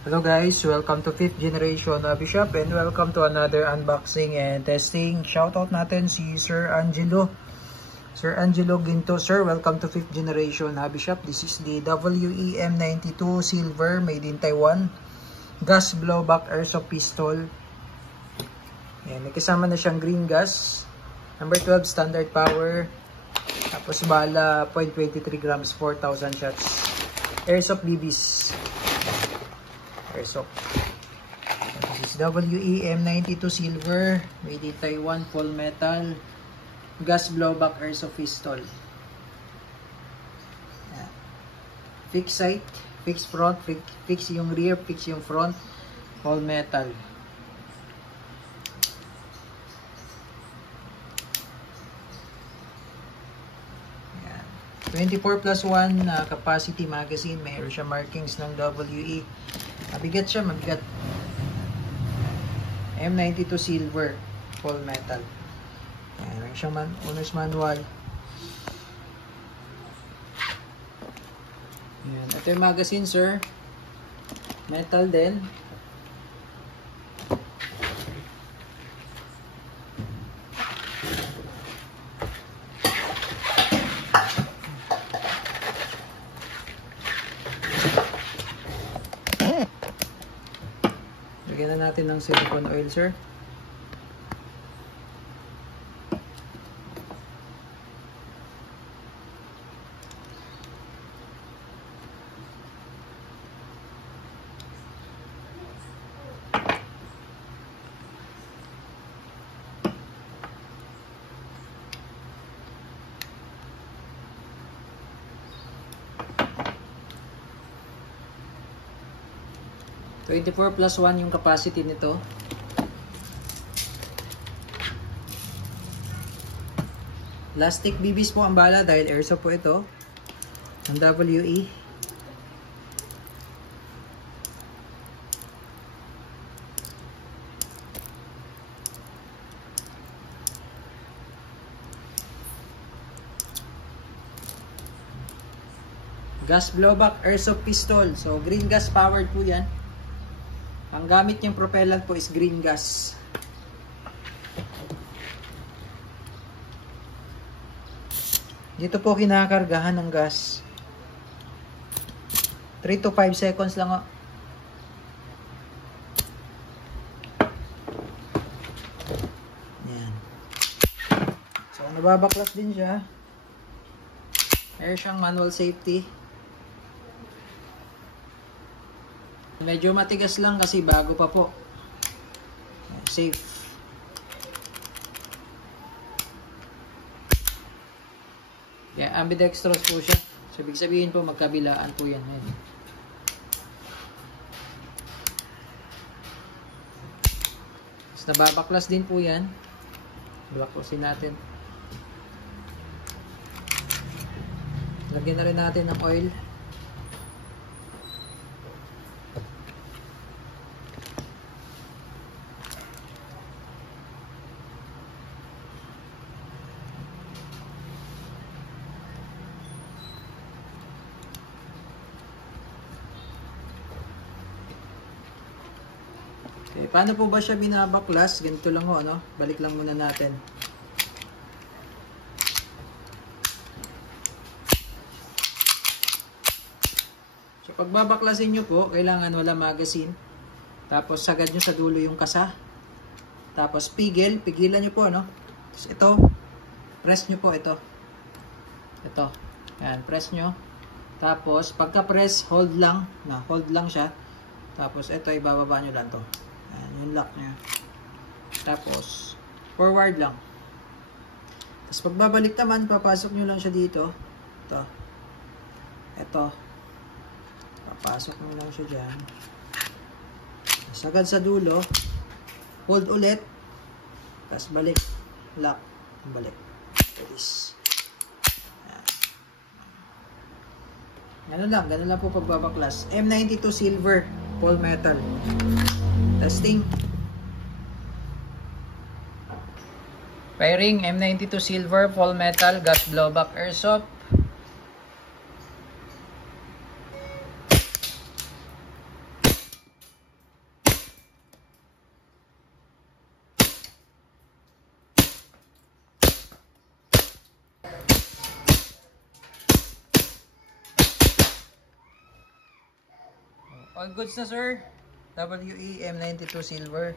Hello guys, welcome to 5th generation Hobby Shop and welcome to another unboxing and testing. Shoutout natin si Sir Angelo. Sir Angelo Ginto, sir, welcome to 5th generation Hobby Shop. This is the WEM92 silver made in Taiwan. Gas blowback airsoft pistol. Ayan, may kasama na siyang green gas. Number 12 standard power. Tapos bala 0.23 grams, 4,000 shots. Airsoft BBs. Airsoft. This is WEM92 silver made in Taiwan, full metal. Gas blowback airsoft pistol. Fixed sight, fixed front, fix yung rear, fix yung front. Full metal. 24+1 capacity magazine. Mayroon siya markings ng WE. Mabigat siya, mabigat. M92 silver, full metal. Mayroon siya owner's manual. Ayan. Ito yung magazine, sir. Metal din. Lagyan na natin ng silicone oil, sir. So 24+1 yung capacity nito. Plastic BBs po ang bala dahil airsoft po ito. Ang WE. Gas blowback airsoft pistol. So green gas powered po yan. Ang gamit niyang propellant po is green gas. Dito po kinakargahan ng gas. 3 to 5 seconds lang. Yan. So nababaklas din siya. Meron siyang manual safety. Medyo matigas lang kasi bago pa po. Safe. Kaya ambidextrous po siya. So, ibig sabihin po magkabilaan po yan. Ayan. Tapos nababaklas din po yan. Baklasin natin. Lagyan na rin natin ng oil. Okay, paano po ba siya binabaklas? Ganito lang ho, ano? Balik lang muna natin. So, pag babaklasin nyo po, kailangan wala magazine. Tapos, sagad nyo sa dulo yung kasa. Tapos, pigilan nyo po, ano? Tapos, ito, press nyo po ito. Ito. Ayan, press nyo. Tapos, pagka-press, hold lang siya. Tapos, ito, ibababa nyo lang to. Ayan, yung lock niya. Tapos, forward lang. Tapos, pagbabalik naman, papasok nyo lang siya dito. Ito. Papasok nyo lang siya dyan. Sagad sa dulo. Hold ulit. Tapos, balik. Lock. Balik. Release. Ganun lang po pagbabaklas. M92 silver, full metal. Testing. Firing M92 silver, full metal, gas blowback airsoft. All goods na sir. WE M92 silver.